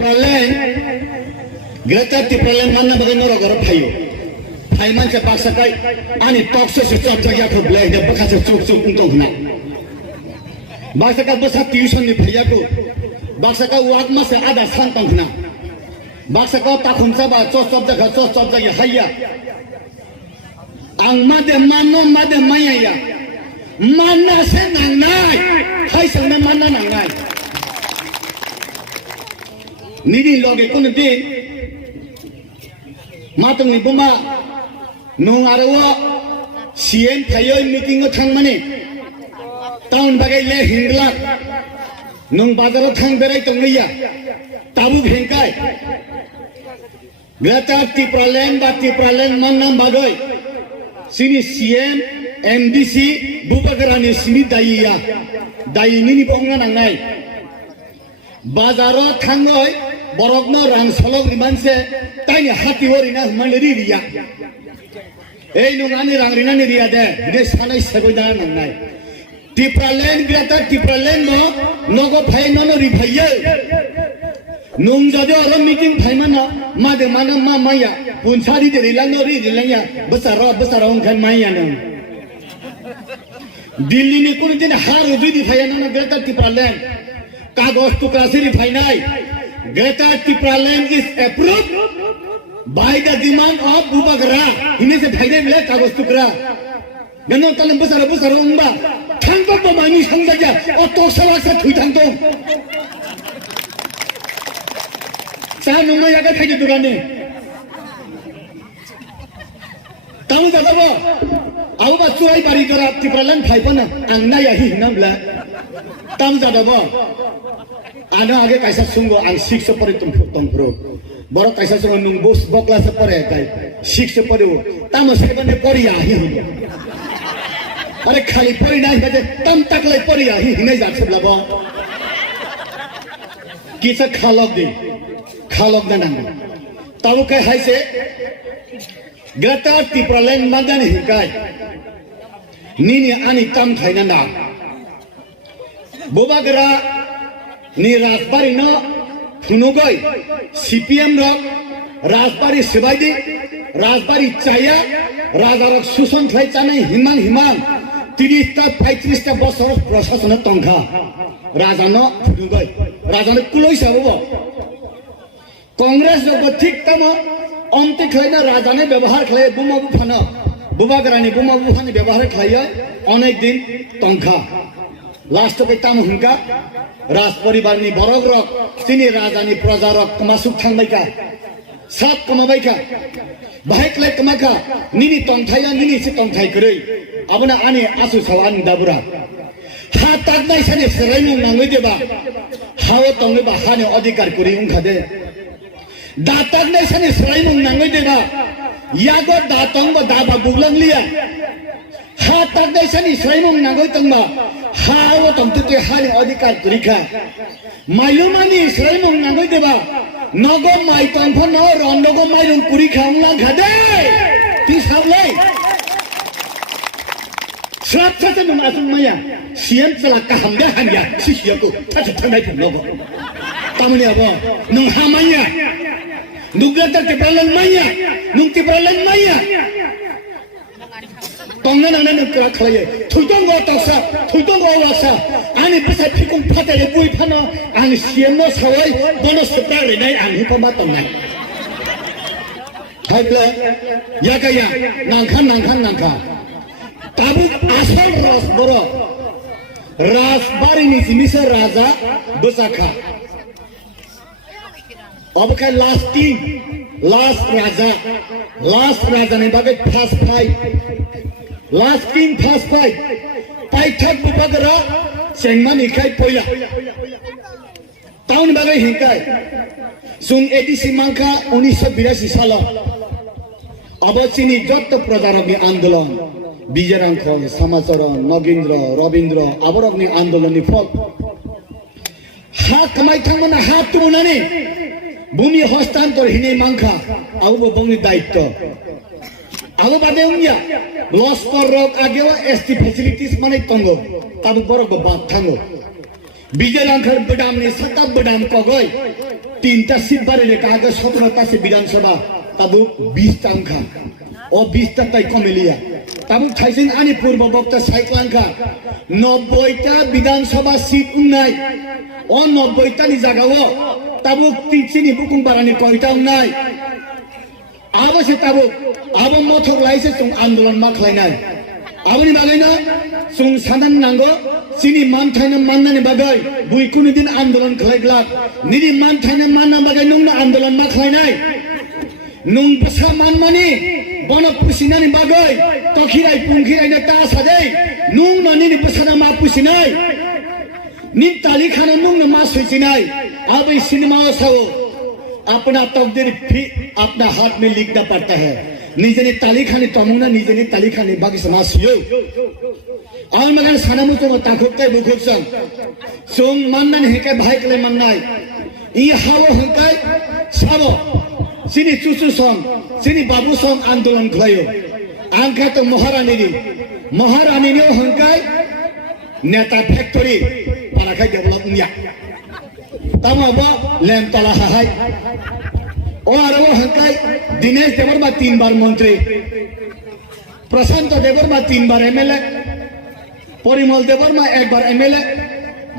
Tipraland, Greta Tipraland mana bagai norogor payo. Paiman se paksa kai, ani tokso se cok cok ya ko blai de bakal se cok cok untung na. Baksa ka besar tuition ni paya ko, baksa ka wak mas se ada santong na. Baksa ka takun sa ba cok cok ya haya. Ang made maya ya, mana se nangai, hai se mana nangai. Nidi loge kun din matung ni buma nung arawa CM thayoy meeting thang mane town bagai le hingla nung bazar thang berai tongya tabu bhengkai Greta Tipraland mannam bagoi sini CM MDC bubagarani sini daiya daini ni ponga nangai bazaro thangoi borokno rang solok rimanse taini hati horina maneri riya ei nungani rang rinani riya de de sanai sagoida nangai Tipraland Greta Tipraland no nogo phai nono ri phaiye nung jade aro meeting phai mana made mana maya punsari de rilano ri rilanya besar ong khan maya no Delhi ni kun din har udidi phai no Greta Tipraland Kagos tukra siri finai. Greta Tipraland is approved by the demand of Bubagara. Ini se finai mile kagos tukra. Ganon talam besar umba. Thangpa pemani sangsaja. Otok salak sa thui thangtong. Sah nungma yaga thai durane. Tamu jada bo. Aku basuai bari dora Tipraland thai pana. Angna yahi hinamla. Tamu jada bo. Ano age kaisa sunggo ang 6 pare tumpro borok kaisa sunggo nung bos bokla sa pare kai 6 pare tamo sebane pori ahi are khali pori nai baje tam tak lai pori ahi hinai jak sabla bo kisa khalok na nang tamu kai haise Greta Tipraland madan hikai nini ani tam khaina na bobagara ni Rasbari no Funugoi CPM rock Rasbari Sibaidi Rasbari Chaya Rajarok Susan Khai Chanai Himang 30-35 বছর প্রশাসনের Tankha রাজানো Funugoi রাজানো কুলই সাবো Congress লোক ঠিক তম অন্তে খাইনা রাজানে ব্যবহার খায় বুমাবু ফানা বুবাগরানি বুমাবু funny ব্যবহার খায় অনেক দিন তংখা লাস্ট কে তাম হুনকা राज परिवार नि बरग रक सिनी राजानी प्रजा रक कमासुक थांबायका सात कमाबायका बाहेकलाय कमाका निनि तंथाया निनि से तंथाय गरै आबना आनि आसु सावान दाबुरा हा तागनाय साने सरायनु नांगै देबा हाव तंगैबा हानि अधिकार करि उंखादे दातागनाय साने सरायनु नांगै देबा यागो दातंग दाबा गुगलांलिया हा तागनाय साने सरायनु नांगै तंगबा हाव तंतुते हानि अधिकार करिखा माइलुमानि सरायनु नांगै देबा नगो माइ तंफो न रंडगो माइलुं कुरिखा उंला खादे ति सावलै स्राबसाते नुम आसुं माया सिएम चला काहामदे हानिया सिसियाको थाथि थांनाय फुंलगो तामनि आबो नों हा माया नुग्राता Tipraland माया नुं Tipraland माया Tongna nana nukra khlaye thuidong go taksa thuidong go wasa ani besa phikung phatale bui phano ani siemo sawai bono supra le nai ani pama tongnai haibla yakaya nangkha tabu asal ras boro ras bari ni simisa raja Sakha अब का last raja ne bagai fast fight last king fast fight paithak bubagara sengmani khai poila town bagai hinkai sung ADC mangka 1982 sala abachini jotto prajarogni andolon bijarangko samacharon nogindra robindra aborogni andoloni fol ha kamai thangmana ha tumunani भूमि हस्तांतर हिने मांखा आबो बंगनि दायित्व आबो बादे उंया loss पर रोक आगेवा ST facilities माने तंगो ताबो बरग बात थांगो बिजलांखर बडामनि सता बडाम कगय 3टा सीट बारे लेकर आगे 17टा से विधानसभा तब 20 अंका और 20टा तय कमेलिया तब थाइसिन आनी पूर्व वक्त साइक्लांका 90टा विधानसभा सीट उन्नाय और 90टा नि जागाओ तब तीनसिनी बुकुं बारानी कोइटा उन्नाय अब से तब अब मोथर लाइसे तुम आंदोलन मा खलायनाय aboni bagayna sung sanan nango sini manthayna manna bagay bui kuni din andolan khlaigla nidi manthayna manna bagay nung na andolan ma khlainai nung basa manmani bono pusinani bagay tokhirai pungkhirai na ta sadai nung na nini basana ma pusinai nin tali khana nung na ma suisinai abai cinema sao अपना तकदीर भी अपना हाथ में लिखना पड़ता है Nizhny ताली खाने तमुना निजनी ताली खाने बाकी समाज यो और मगर सनमु तो ताखुते बुखुसं सोंग मन्नन हेके भाई कले मन्नाय इ हावो हंकाय साबो सिनी चुचु सं सिनी बाबू सं आंदोलन खलायो आंखा तो महारानी ने हंकाय नेता फैक्ट्री पाराखाय डेभलप निया तमाबा लेम तला हाय और वो हंकाय दिनेश देबरमा 3 बार मंत्री प्रशांत देबरमा 3 बार एमएलए परिमल देबरमा 1 बार एमएलए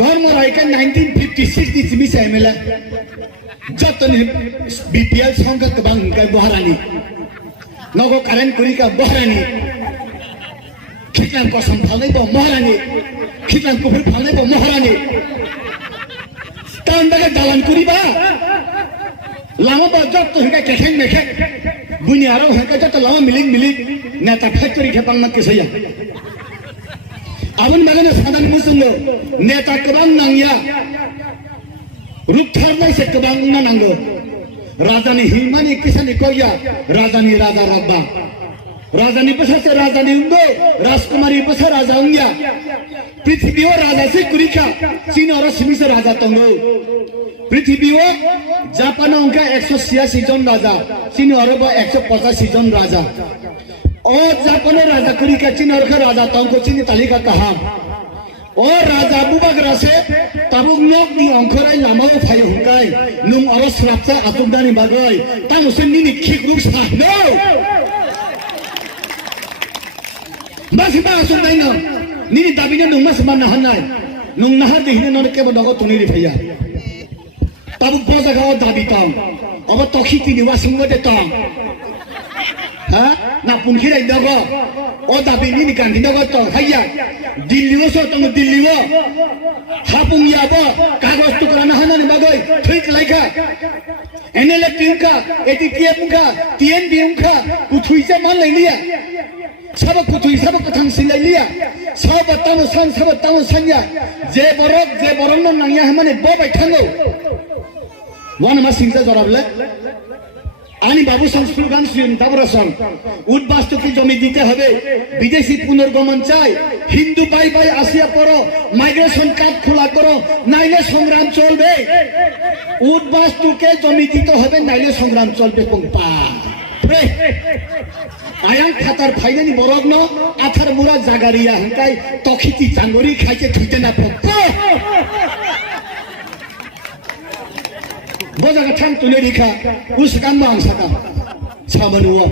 धर्म रायका 1956 दिसमी से एमएलए जतन बीपीएल संघ कबां हंकाय महारानी नगो कारण कुरी का महारानी खितलान को संभालने को महारानी खितलान को फिर फालने को महारानी तान बगे दालान कुरी बा लामा बाजत तो हिका केखें मेखे बुनियारो हिका जत लामा मिलिक नेता फैक्ट्री के पांग मत किसया अबन मगन साधन मुसुंगो नेता कबां नांगया रुपथारनाय से कबां ना नांगो राजानी हिमानी किसानी कोया राजानी राजा रब्बा राजानी बसा से राजानी उंदो राजकुमारी बसा राजा उंगया पृथ्वी और राजा से कुरिका चीन और सिमी से राजा तंगो पृथ्वी और जापान उनका 186 जन राजा चीन और 185 जन राजा और जापान राजा कुरिका चीन और राजा तंगो चीन तालिका कहा और राजा बुबागरा से तबुक नोक नी अंखराय लामाओ फाय हुंकाय नुम और स्रापसा आतुदानी बागय तांग उसे नी खिक रुक सा नो बस बास नहीं ना नी दाबिना नुम मस मान नहनाय नुम नहा देहिने न के बडगो तुनी रि भैया तब बोजागाव दाबी तां अब तखिति निवा सुंगो दे तां हा ना पुनखिराय दगो ओ दाबी नी गांधी दगो तो हैया दिल्ली वो सो तुम दिल्ली वो हापुंग याबो कागज टुकड़ा नहना नि बागय ठीक लाइका एनएलए टिंका एटीपीएफ का टीएनबी का कुथुई से मान ले लिया सब कुथुई सब कथन सिलाई लिया सब तामो संया जे बरक न नांगिया हमने बो बैठांगो वन मा सिंगजा जराबले आनी बाबू संस्कृत गान सुन दाबरसन उद्बास्तु की जमी दीते हबे विदेशी पुनर्गमन चाय हिंदू बाई बाई आसिया परो माइग्रेशन कार्ड खुला करो नाइले संग्राम चलबे उद्बास्तु के जमी दीते हबे नाइले संग्राम चलबे पंपा आयां खातार फाइनानि बरग न आथार मुरा जागारिया हंकाय तखिति चांगरी खाइसे थुइते ना पक्को बोजागा थाम तुले रिखा उस काम मा आंसाका सामनुवा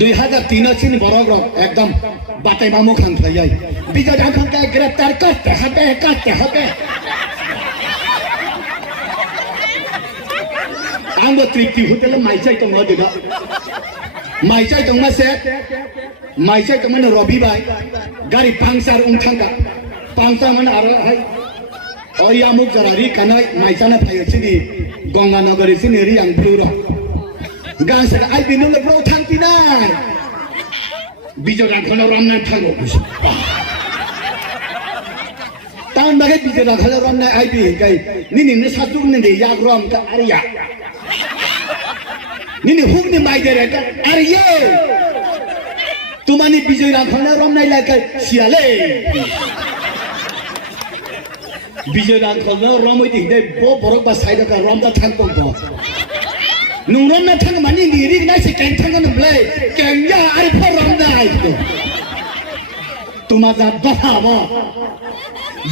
2003 चिन बरग एकदम बाтай मामो खान थाय बिजा दाखन का गिरफ्तार करते हबे आंबो तृप्ति होटेल माइचाइ तो मदिगा माइचाइ तो मासे माइचाइ तो मन रवि भाई गाड़ी पांचर उंथांगा पांचर मन आरो हाय ओया मुक जरारी कानाय माइचाना फायो चिनि गंगा नगरी चिनि रि आं ब्लुरो गांसे आइ बिनुले ब्रो थांतिनाय बिजरा खनो रामना थांगो तान बागे बिजरा खनो रामना आइ बि गाय निनि सातुक ने याग रम का आरिया निनि हुकनि माइदेरे का आरियो तुमानि बिजरा खनो रामनाय लायक सियाले बिजरा खनो रमै दिदे बो बरक बा साइड का रमदा थांगो बो नुरम ना थांग मानि निरि ना से कें थांगन ब्ले केंया आरि फर रमदाय तुमा जा दफा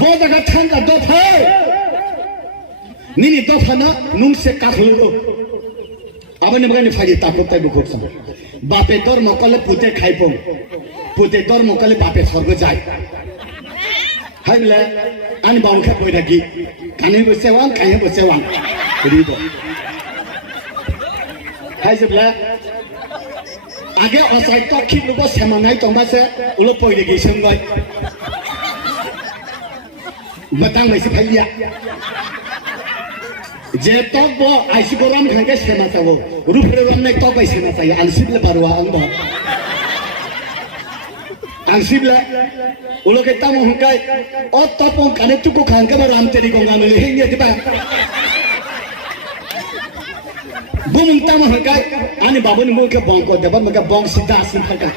बो जगह थांगा दफा nini dofana nung se kakhlu abane bagani faji takut tai bukhok sam bape dor mokale pute khaipong pute dor mokale bape sorgo jai haibla ani baum kha boi thaki kani bo sewang kaya bo sewang ri do haibla age osai to khit lugo semanai tomase ulo poi de gi semgai batang mai se phaiya je tok bo aisi goram khangke sema tawo rupre ram nai tok bai sema tai ansible barwa ando ansible ulo ke tamu hunkai o topong kane tuku khangke ba ram teri gonga mele henge diba bumung tamu hunkai ani babon mu ke bong ko deba maka bong sida sin phaka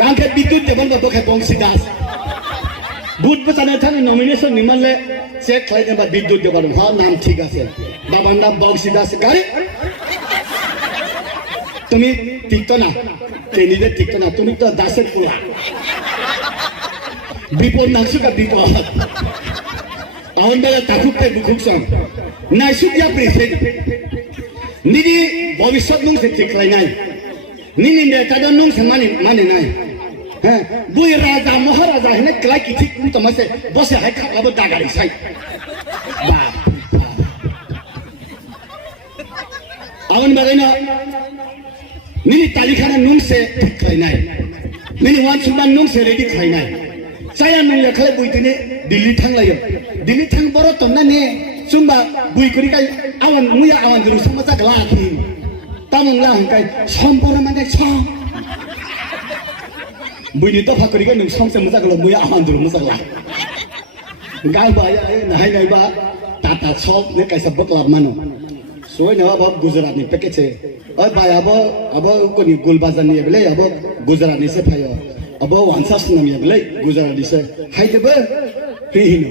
kangke Bidyut debon ba ke bong sida boot বাজানে Thane nomination নিমালে check খাইতে বা বিদ্যুৎ দেবার হ্যাঁ নাম ঠিক আছে বাবার নাম বংশীদাস আছে গাড়ি তুমি টিকতো না নিজে টিকতো না তুমি তো দাসের পোলা বিপদ নাকসুকা বিপদ আউন বেলা তাকুক পাই বুকুক সং নাইসুকিয়া প্রেসেন্ট নিদি ভবিষ্যৎ নুং সে ঠিক লাই নাই নিনি নেতাদের নুং সে মানে নাই হ্যাঁ বুই রাজা মহারাজা হেনে ক্লাই কি ঠিক তুমি তোমাসে বসে হাই খাবো দাগাড়ি সাই বাপ আউন বাগাইনা নিনি তালিখানা নুং সে ঠিক লাই নাই নিনি ওয়ানসুকদি নুং সে রেডি খাই নাই saya nung ya kale bui tini Delhi thang layo Delhi thang boro tonna ne sumba bui kuri kai awan muya awan dulu sama tak laki tamung lah kai sompora mana song bui ni to phakuri kai nung song sama tak lo muya awan dulu musak lah gal ba ya nai nai ba tata sok ne kai sabak lab mano soy na ba Gujarat ni package oi ba abo ko ni Gulbazar ni bele abo Gujarat ni se phayo अब वांसास नाम ये बोले गुजराती से हाय तब पीहिनो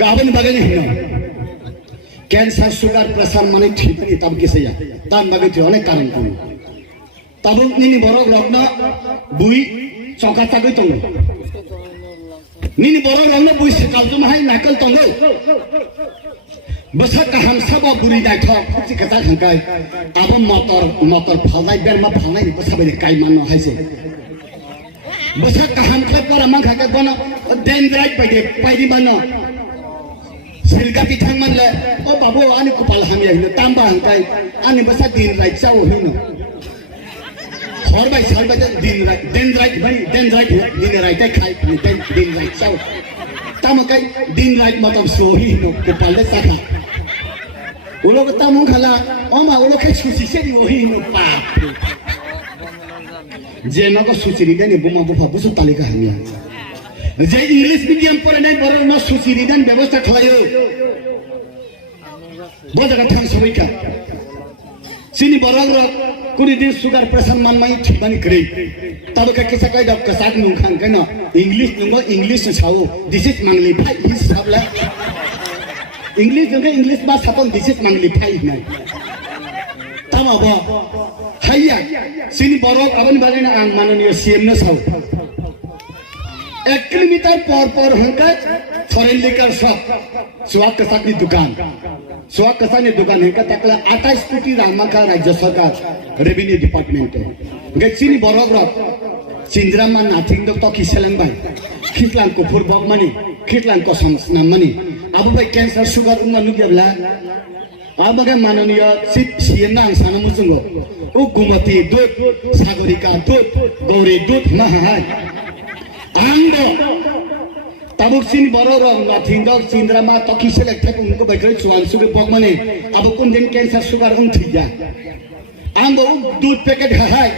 गावन बगल हिनो cancer sugar pressure माने ठीक नहीं तब किसे या तान बगल थी अनेक कारण को तब निनी बरोग रखना बुई चौका तक तो निनी बरोग रखना बुई से काल तुम हाय नाकल तो बस हम सब बुरी दाय था कुछ कथा खंकाय अब मोटर फलनाय बेरमा फलनाय बस सब काई मानो हाय से बसा kaham klep para mang khake bono dendrait paidi mano silka pitang man le o babu ani kupal hamya hino tamba hangkai ani basa din right chau hino horbai dendrait bhai dendrait din right tai khai din right chau tamakai din right matam so hino kupal le sakha ulo tamung khala oma ulo khai susi se di hino pa जे ना को सुचिरिदन बुमा बुफा बुसु तालिका हमिया जे English medium पर नहीं बरो न सुचिरिदन व्यवस्था खलायो बजगा थां सबिका सिनी बरग र कुनी दिन सुगर प्रेशर मन माई ठिबानी करे तब के किसा कई दब कसाक नु खान कन इंग्लिश छाओ दिस इज मंगली फाइ इस सबला इंग्लिश बा सापन दिस इज मंगली फाइ न तम अब हाइया सिनी बरग अबन बागैना आं माननीय सीएम न साउ 1 किलोमीटर पर हंका फॉरेन लिकर शॉप सुवाक कसाकनी दुकान हंका तकला 28 कोटी रामा का राज्य सरकार रेवेन्यू डिपार्टमेंट गे सिनी बरग र चिंद्रामा नाथिंग तो किसेलंग बाय खितलान को फुरबक मानी खितलान को समस्ना मानी अब भाई कैंसर शुगर उन्ना नुगेबला अब के माननीय सीएम ना साना मुजुंगो ओ गुमती दूत सागरिका दूत गौरी दूत महाय आंगो तबुक सिन बरो र नाथिंग चिंद्रामा तो किसेलक थे उनको बैठे वानसुकदी बगमने अब कुन दिन कैंसर शुगर उन थिया आंगो दूध पैकेट हाय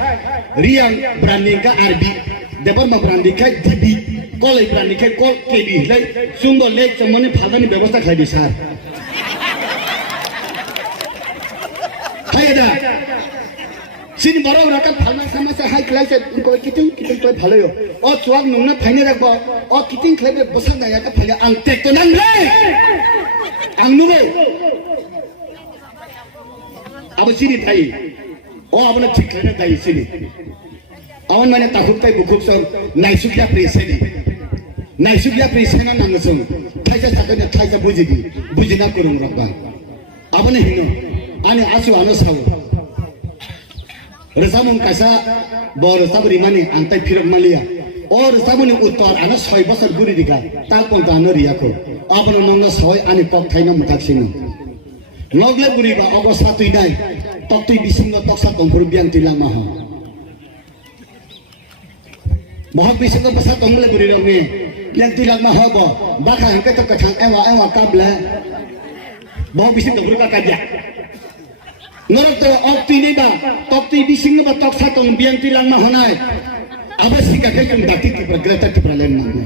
रियांग ब्रांडिंग का आरबी देबरमा ब्रांडिंग का डीबी कॉल ब्रांडिंग का कॉल केबी ले सुंदर ले चमने फादानी व्यवस्था खाइ दिसार हायदा सिन बरो रका फालना समस्या हाय क्लास उनको कितिं तो भालो यो ओ चुवाक नंगना फाइने राखबो ओ कितिं खलेबे बसां गाया का फाले आं टेक तो नां रे आं नुबो अब सिनि थाई ओ आपने ठीक खलेने दाई सिनि आवन माने ताखुक ताई बुखुक सर नाइसुकिया प्रेसेना नांगसों थाइसा साखैनो थाइसा बुजिना kurung rokba abone hino ani asu ano sawo resamung kaisa bor sabri mani antai phirok malia or sabuni uttor ana 6 bosor guri dika ta konta ano riyako abono nangna soy ani kok thaina mutaksino nogle guri ba obo satui nai toktui bisingo toksa tongpur biang tilang maha bahak bisingo pasa tongle guri rongi yang tilang maha bo bakha hangke to kachang ewa kabla bahak bisingo guri ka kajak norok to oktui ni ba toktui bisingo ba toksa tong biang tilang maha nai abasi ka kekeng bakti Tipraland Tipraland mangne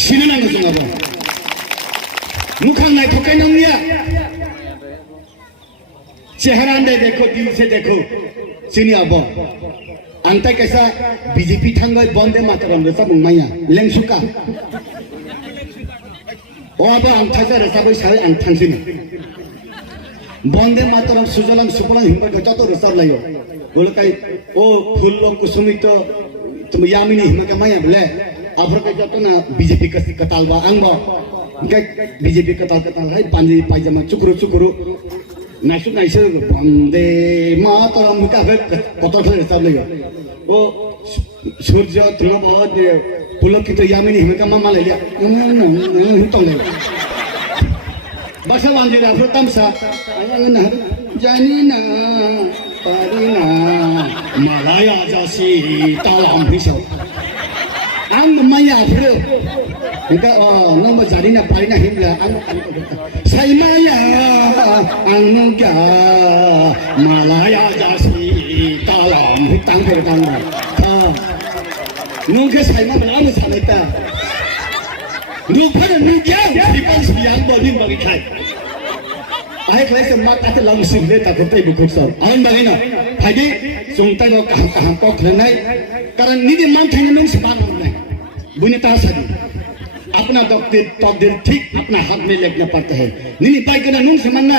sinana ngosonga ba मुखंग नहीं ठोके नंगिया चेहरा ने देखो दिल से देखो सिनी अब अंतर कैसा बीजेपी थंगय बंदे मातरम रे सब माया लेंसुका ओ अब अंथाजा रे सब साय अंथांसिन बंदे मातरम सुजलम सुपलम हिंग गतो तो रसब लायो बोलकाय ओ फुल्लो कुसुमित तुम यामिनी हिम का माया बोले अफर के जतो ना बीजेपी कसी कतालबा अंगबा BJP kata-kata hai panji pajama cukuru naisuk bande mataram muka kotor khale sab lego o surya tuna bahut pulak ki to yamini himka mama le liya tong le basa banji ra fro tamsa ayang jani na parina malaya jasi talam hisau ang maya fro Enggak, nomor jadinya paling himla, saya maya, angga, Malaya jasi, talam, hitang bertang, nungke saya mau berlalu sama kita, lupa dan nungkian, siapa siang boleh bagi kai, ayah kelas semat atau langsung le tak kerja ibu kursa, awak bagaimana, pagi, sungai lo kaham kok lenai, karena ini mantan nung sebarang lenai, bunyi tasadi. अपना तकदीर ठीक अपना हाथ में लेना पड़ता है नहीं पाई के नून से मन्ना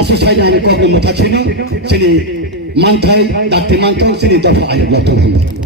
असुसाई जाने को अपने मुताछिनो सिनी मानथाई दाते मानथाई सिनी दफा आयोग लतो